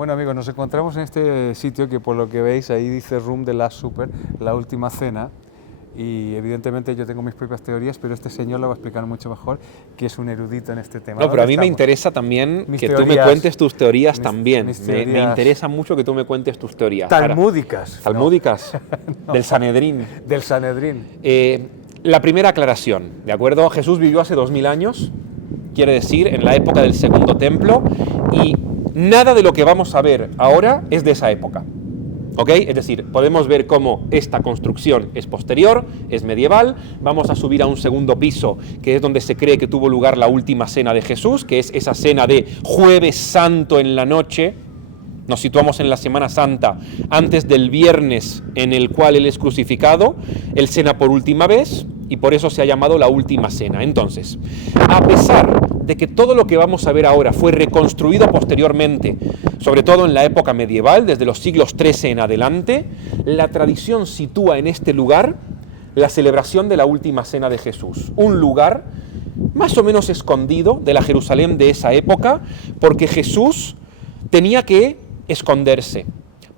Bueno amigos, nos encontramos en este sitio que por lo que veis ahí dice Room de Last Supper, la última cena, y evidentemente yo tengo mis propias teorías, pero este señor lo va a explicar mucho mejor, que es un erudito en este tema. No, pero a mí me interesa también que tú me cuentes tus teorías también. Me interesa mucho que tú me cuentes tus teorías. Talmúdicas. Talmúdicas, no. Del Sanedrín. Del Sanedrín. La primera aclaración, ¿de acuerdo? Jesús vivió hace 2000 años, quiere decir, en la época del Segundo Templo, y nada de lo que vamos a ver ahora es de esa época. ¿Ok? Es decir, podemos ver cómo esta construcción es posterior, es medieval. Vamos a subir a un segundo piso, que es donde se cree que tuvo lugar la última cena de Jesús, que es esa cena de Jueves Santo en la noche. Nos situamos en la Semana Santa, antes del viernes en el cual Él es crucificado. Él cena por última vez y por eso se ha llamado la última cena. Entonces, a pesar de que todo lo que vamos a ver ahora fue reconstruido posteriormente, sobre todo en la época medieval, desde los siglos XIII en adelante, la tradición sitúa en este lugar la celebración de la última cena de Jesús. Un lugar más o menos escondido de la Jerusalén de esa época, porque Jesús tenía que esconderse,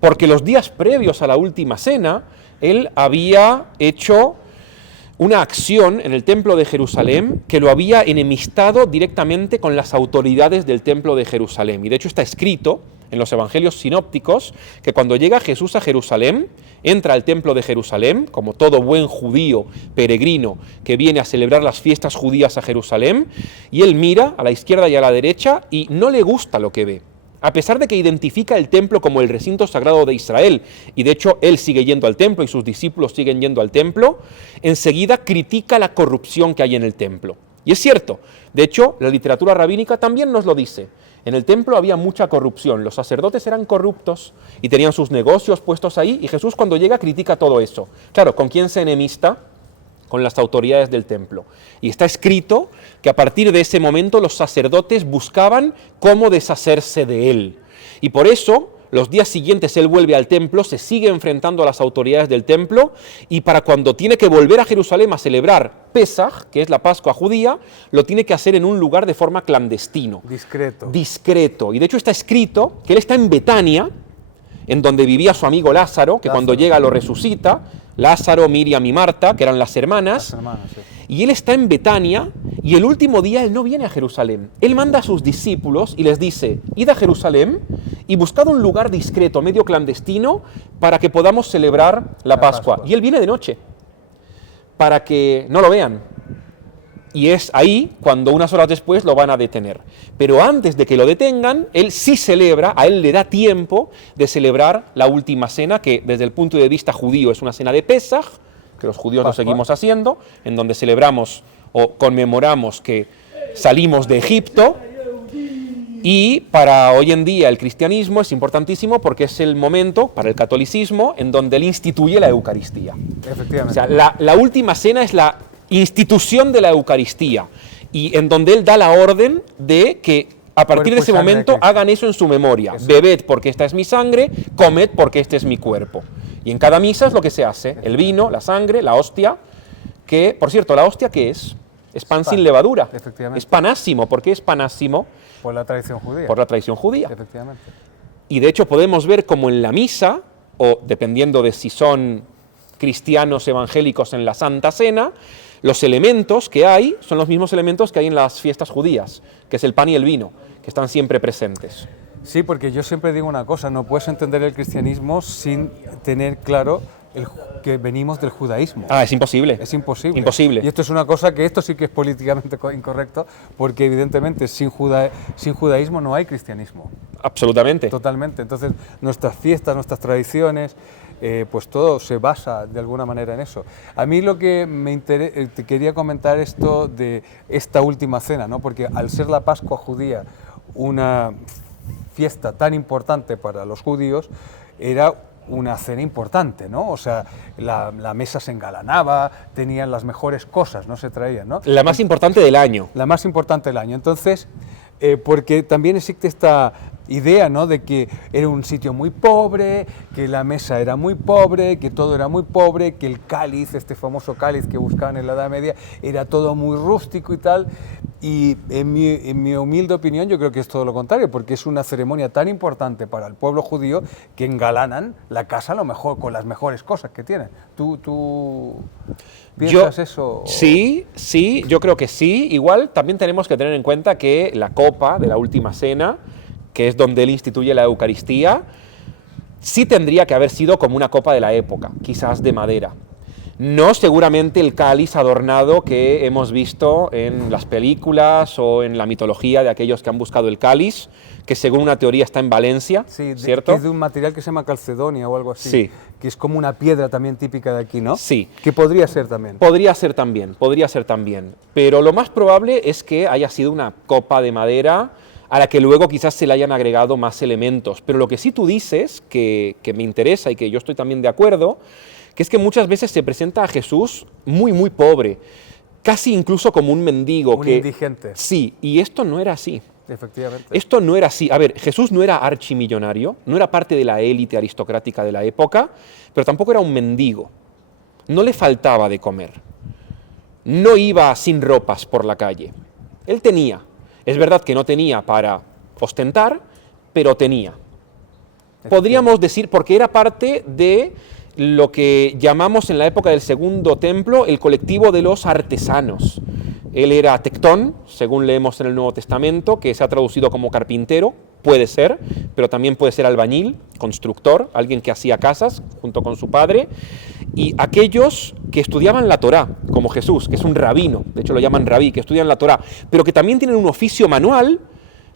porque los días previos a la última cena, Él había hecho una acción en el templo de Jerusalén que lo había enemistado directamente con las autoridades del templo de Jerusalén. Y de hecho está escrito en los evangelios sinópticos que cuando llega Jesús a Jerusalén, entra al templo de Jerusalén, como todo buen judío peregrino que viene a celebrar las fiestas judías a Jerusalén, y él mira a la izquierda y a la derecha y no le gusta lo que ve. A pesar de que identifica el templo como el recinto sagrado de Israel, y de hecho él sigue yendo al templo y sus discípulos siguen yendo al templo, enseguida critica la corrupción que hay en el templo. Y es cierto, de hecho la literatura rabínica también nos lo dice. En el templo había mucha corrupción, los sacerdotes eran corruptos y tenían sus negocios puestos ahí, y Jesús cuando llega critica todo eso. Claro, ¿con quién se enemista? Con las autoridades del templo. Y está escrito que a partir de ese momento los sacerdotes buscaban cómo deshacerse de él. Y por eso, los días siguientes él vuelve al templo, se sigue enfrentando a las autoridades del templo, y para cuando tiene que volver a Jerusalén a celebrar Pesaj, que es la Pascua judía, lo tiene que hacer en un lugar de forma clandestino. Discreto. Discreto. Y de hecho está escrito que él está en Betania, en donde vivía su amigo Lázaro, que cuando llega lo resucita. Lázaro, Miriam y Marta, que eran las hermanas, Sí. Y él está en Betania, y el último día él no viene a Jerusalén. Él manda a sus discípulos y les dice, id a Jerusalén y buscad un lugar discreto, medio clandestino, para que podamos celebrar la Pascua. Y él viene de noche, para que no lo vean. Y es ahí cuando unas horas después lo van a detener. Pero antes de que lo detengan, él sí celebra, a él le da tiempo de celebrar la última cena, que desde el punto de vista judío es una cena de Pesaj, que los judíos lo seguimos haciendo, en donde celebramos o conmemoramos que salimos de Egipto. Y para hoy en día el cristianismo es importantísimo porque es el momento, para el catolicismo, en donde él instituye la Eucaristía. Efectivamente. O sea, la última cena es la institución de la Eucaristía, y en donde él da la orden de que a partir de ese momento hagan eso en su memoria. Eso. Bebed porque esta es mi sangre, comed porque este es mi cuerpo. Y en cada misa es lo que se hace, el vino, la sangre, la hostia, que, por cierto, ¿la hostia qué es? Es pan sin levadura. Efectivamente. Es panásimo. ¿Por qué es panásimo? Por la tradición judía. Por la tradición judía. Efectivamente. Y de hecho podemos ver como en la misa, o dependiendo de si son cristianos evangélicos en la Santa Cena, los elementos que hay son los mismos elementos que hay en las fiestas judías, que es el pan y el vino, que están siempre presentes. Sí, porque yo siempre digo una cosa, no puedes entender el cristianismo sin tener claro que venimos del judaísmo. Ah, es imposible. Es imposible. Imposible. Y esto es una cosa que esto sí que es políticamente incorrecto, porque evidentemente sin judaísmo no hay cristianismo. Absolutamente. Totalmente. Entonces nuestras fiestas, nuestras tradiciones, pues todo se basa de alguna manera en eso. A mí lo que te quería comentar esto de esta última cena, ¿no? Porque al ser la Pascua judía una fiesta tan importante para los judíos, era una cena importante, ¿no? O sea, la mesa se engalanaba, tenían las mejores cosas, ¿no? Se traían, ¿no? La más importante del año. La más importante del año. Entonces, porque también existe esta idea, ¿no?, de que era un sitio muy pobre, que la mesa era muy pobre, que todo era muy pobre, que el cáliz, este famoso cáliz que buscaban en la Edad Media, era todo muy rústico y tal. Y en mi humilde opinión yo creo que es todo lo contrario, porque es una ceremonia tan importante para el pueblo judío que engalanan la casa a lo mejor, con las mejores cosas que tienen. ¿Tú piensas eso? Sí, yo creo que sí. Igual también tenemos que tener en cuenta que la copa de la última cena, que es donde él instituye la Eucaristía, sí tendría que haber sido como una copa de la época, quizás de madera. No seguramente el cáliz adornado que hemos visto en las películas o en la mitología de aquellos que han buscado el cáliz, que según una teoría está en Valencia, Sí, ¿cierto? que es de un material que se llama calcedonia o algo así, Sí. que es como una piedra también típica de aquí, ¿no? Sí. Que podría ser también. Podría ser también. Pero lo más probable es que haya sido una copa de madera a la que luego quizás se le hayan agregado más elementos. Pero lo que sí tú dices, que me interesa y que yo estoy también de acuerdo, que es que muchas veces se presenta a Jesús muy, muy pobre, casi incluso como un mendigo. Un indigente. Sí, y esto no era así. Efectivamente. Esto no era así. A ver, Jesús no era archimillonario, no era parte de la élite aristocrática de la época, pero tampoco era un mendigo. No le faltaba de comer. No iba sin ropas por la calle. Él tenía. Es verdad que no tenía para ostentar, pero tenía. Podríamos decir, porque era parte de lo que llamamos en la época del Segundo Templo el colectivo de los artesanos. Él era tectón, según leemos en el Nuevo Testamento, que se ha traducido como carpintero, puede ser, pero también puede ser albañil, constructor, alguien que hacía casas junto con su padre, y aquellos que estudiaban la Torá, como Jesús, que es un rabino, de hecho lo llaman rabí, que estudian la Torá, pero que también tienen un oficio manual,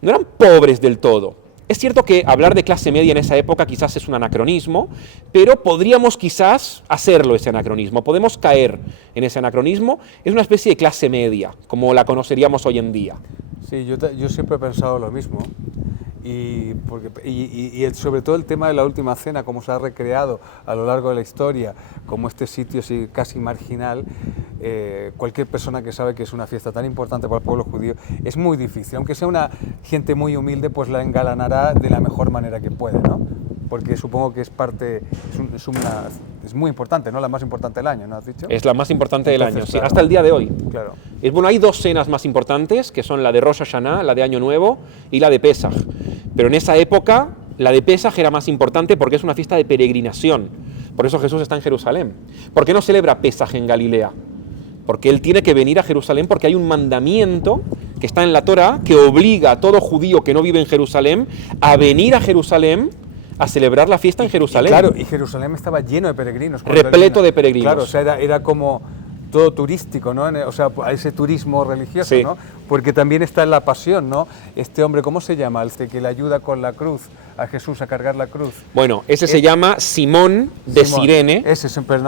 no eran pobres del todo. Es cierto que hablar de clase media en esa época quizás es un anacronismo, pero podríamos quizás hacerlo ese anacronismo, podemos caer en ese anacronismo, es una especie de clase media, como la conoceríamos hoy en día. Sí, yo siempre he pensado lo mismo. Sobre todo el tema de la última cena, cómo se ha recreado a lo largo de la historia, como este sitio así casi marginal, cualquier persona que sabe que es una fiesta tan importante para el pueblo judío, es muy difícil. Aunque sea una gente muy humilde, pues la engalanará de la mejor manera que puede, ¿no? Porque supongo que es parte, es muy importante, ¿no? La más importante del año, ¿no has dicho? Es la más importante del año, Entonces, sí, claro. hasta el día de hoy. Claro. Bueno, hay dos cenas más importantes, que son la de Rosh Hashanah, la de Año Nuevo, y la de Pesaj. Pero en esa época, la de Pesaj era más importante porque es una fiesta de peregrinación. Por eso Jesús está en Jerusalén. ¿Por qué no celebra Pesaj en Galilea? Porque él tiene que venir a Jerusalén porque hay un mandamiento que está en la Torá que obliga a todo judío que no vive en Jerusalén a venir a Jerusalén a celebrar la fiesta en Jerusalén. Claro, y Jerusalén estaba lleno de peregrinos. Repleto de peregrinos. Claro, o sea, era como todo turístico, ¿no? O sea, ese turismo religioso, Sí. ¿no? Porque también está en la pasión, ¿no? Este hombre, ¿cómo se llama? El que le ayuda con la cruz, a Jesús a cargar la cruz. Bueno, ese se llama Simón de Simón. Cirene. Ese siempre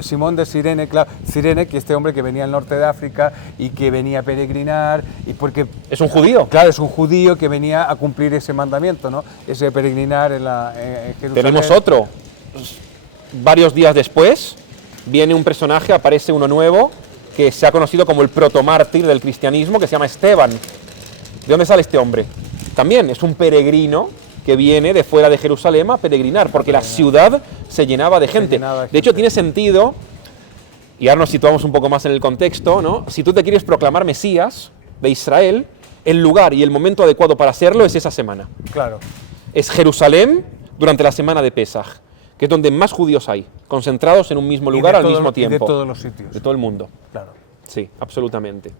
Simón de Cirene, claro. Cirene, que este hombre que venía al norte de África y que venía a peregrinar, y porque... ¿Es un judío? Claro, es un judío que venía a cumplir ese mandamiento, ¿no? Ese de peregrinar en Jerusalén. Tenemos otro. Varios días después, viene un personaje, aparece uno nuevo, que se ha conocido como el protomártir del cristianismo, que se llama Esteban. ¿De dónde sale este hombre? También es un peregrino que viene de fuera de Jerusalén a peregrinar, porque la ciudad se llenaba de gente. De hecho, tiene sentido, y ahora nos situamos un poco más en el contexto, ¿no? Si tú te quieres proclamar Mesías de Israel, el lugar y el momento adecuado para hacerlo es esa semana. Claro. Es Jerusalén durante la semana de Pesaj, que es donde más judíos hay, concentrados en un mismo lugar al mismo tiempo. Y de todos los sitios. De todo el mundo. Claro. Sí, absolutamente.